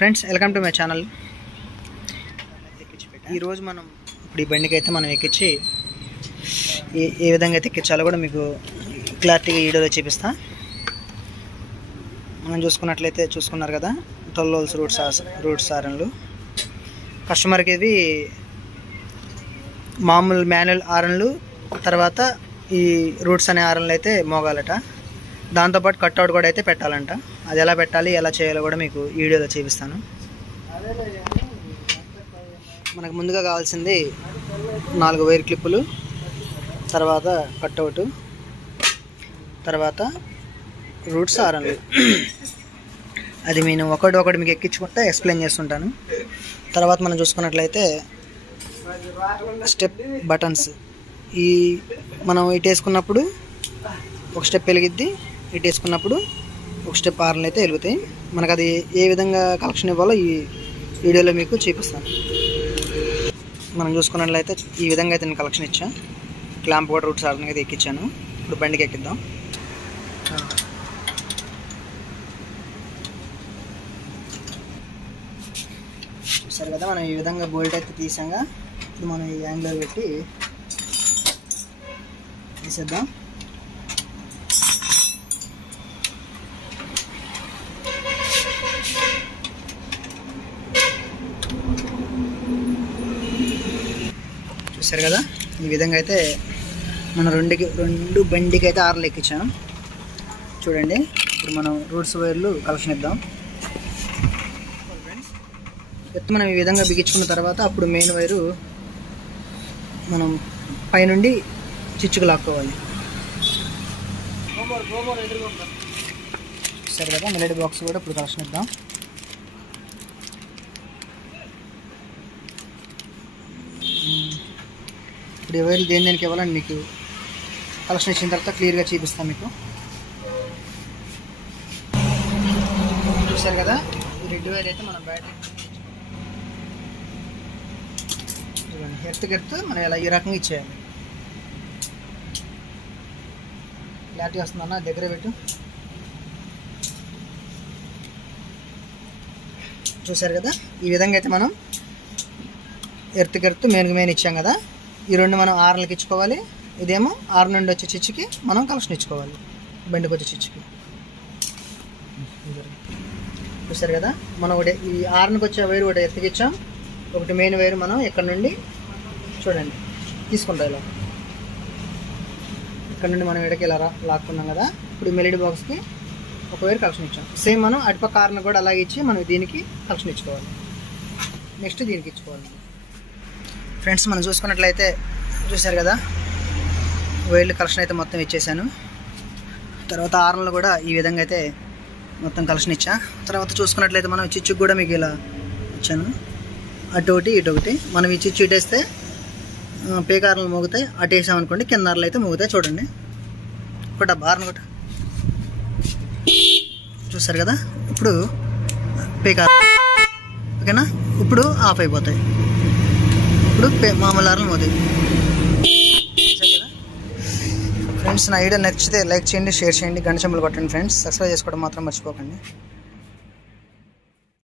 Friends welcome to my channel. ఈరోజు మనం ఇప్పుడు ఈ బండికి అయితే మనం ఎక్కించి ఏ విధంగా అయితే ఎక్కించాలో కూడా మీకు క్లారిటీగా వీడియోలో చూపిస్తా. మనం చూసుకున్నారు కదా 12 holes రూట్స్ ఆరన్లు. కస్టమర్కి ఇది మామూలు మాన్యువల్ ఆరన్లు, తర్వాత ఈ రూట్స్ అనే ఆరన్లు అయితే మోగాలట. దాంతోపాటు కట్అవుట్ కూడా అయితే పెట్టాలంట. అది ఎలా పెట్టాలి, ఎలా చేయాలో కూడా మీకు ఈ వీడియోలో చూపిస్తాను. మనకు ముందుగా కావాల్సింది 4 వైర్ క్లిప్పులు, తర్వాత కట్అవుట్, తర్వాత రూట్స్ ఆరన్లు. అది నేను ఒకటి మీకు ఎక్కించుకుంటే ఎక్స్ప్లెయిన్ చేస్తుంటాను. తర్వాత మనం చూసుకున్నట్లయితే స్టెప్ బటన్స్. ఈ మనం ఇటు వేసుకున్నప్పుడు ఒక స్టెప్ వెలిగిద్ది, ఇటు వేసుకున్నప్పుడు ఒక స్టెప్ ఆరన్లు అయితే వెలుగుతాయి. మనకు అది ఏ విధంగా కలెక్షన్ ఇవ్వాలో ఈ వీడియోలో మీకు చూపిస్తాను. మనం చూసుకున్నట్లయితే ఈ విధంగా అయితే నేను కలెక్షన్ ఇచ్చాను. క్లాంప్ కూడా రూట్స్ ఆరన్ అయితే ఎక్కించాను. ఇప్పుడు బండికి ఎక్కిద్దాం. చూసారు కదా, మనం ఈ విధంగా బోల్ట్ అయితే తీసాగా ఇప్పుడు మనం ఈ యాంగిల్లో పెట్టి తీసేద్దాం. చూసారు కదా, ఈ విధంగా అయితే మనం రెండు బండికి అయితే ఆరన్లు ఎక్కించాం. చూడండి, ఇప్పుడు మనం రూట్స్ వైర్లు కలెక్షన్ ఇద్దాం. ఎత్తు మనం ఈ విధంగా బిగించుకున్న తర్వాత అప్పుడు మెయిన్ వైరు మనం పైనుండి చిచ్చుకు లాక్కోవాలి. సరే కదా, మెలడీ బాక్స్ కూడా ఇప్పుడు కలెక్షన్ ఇద్దాం. ఇప్పుడు ఈ వైర్లు దేనికి ఇవ్వాలని మీకు కలెక్షన్ ఇచ్చిన తర్వాత క్లియర్గా చూపిస్తాను మీకు. చూసారు కదా, ఈ రెడ్ వైర్ అయితే మనం బ్యాటరీ ఎర్త్ మనం ఇలా ఈ రకంగా ఇచ్చేయాలి. క్లారిటీ వస్తుందన్న, దగ్గర పెట్టు. చూసారు కదా, ఈ విధంగా అయితే మనం ఎర్త్ మెయిన్ ఇచ్చాం కదా. ఈ రెండు మనం ఆరన్లకి ఇచ్చుకోవాలి. ఇదేమో ఆరు నుండి వచ్చే చిచ్చుకి మనం కలెక్షన్ ఇచ్చుకోవాలి, బండికి వచ్చే చిచ్చుకి. చూసారు కదా, మనం ఒకటి ఈ ఆరునికి వచ్చే వైరు ఒకటి ఎర్త్కి ఇచ్చాం, ఒకటి మెయిన్ వైరు మనం ఇక్కడ నుండి చూడండి తీసుకుంటాం. ఇలా ఇక్కడ నుండి మనం ఇక్కడికి ఇలా లాక్కున్నాం కదా. ఇప్పుడు మెలడీ బాక్స్కి ఒక వైర్ కలెక్షన్ ఇచ్చాం. సేమ్ మనం అటుపక్క ఆరును కూడా అలాగే ఇచ్చి మనం దీనికి కలెక్షన్ ఇచ్చుకోవాలి. నెక్స్ట్ దీనికి ఇచ్చుకోవాలి. ఫ్రెండ్స్, మనం చూసుకున్నట్లయితే చూసారు కదా, వైర్లు కలెక్షన్ అయితే మొత్తం ఇచ్చేసాను. తర్వాత ఆరన్లు కూడా ఈ విధంగా అయితే మొత్తం కలెక్షన్ ఇచ్చా. తర్వాత చూసుకున్నట్లయితే మనం చిచ్చుకు కూడా మీకు ఇలా ఇచ్చాను. అటు ఒకటి ఇటు ఒకటి. మనం ఈ చిచ్చు ఇటేస్తే పేకారలు మోగుతాయి, అటు వేసామనుకోండి కింద ఆరలు అయితే మోగుతాయి. చూడండి, ఒకటి బార్ను ఒకటి. చూసారు కదా, ఇప్పుడు పేకార ఓకేనా. ఇప్పుడు ఆఫ్ అయిపోతాయి, ఇప్పుడు మామూలు ఆరలు మోగుతాయి. ఫ్రెండ్స్, నా వీడియో నచ్చితే లైక్ చేయండి, షేర్ చేయండి, గంట చెంబులు కొట్టండి. ఫ్రెండ్స్, సబ్స్క్రైబ్ చేసుకోవడం మాత్రం మర్చిపోకండి.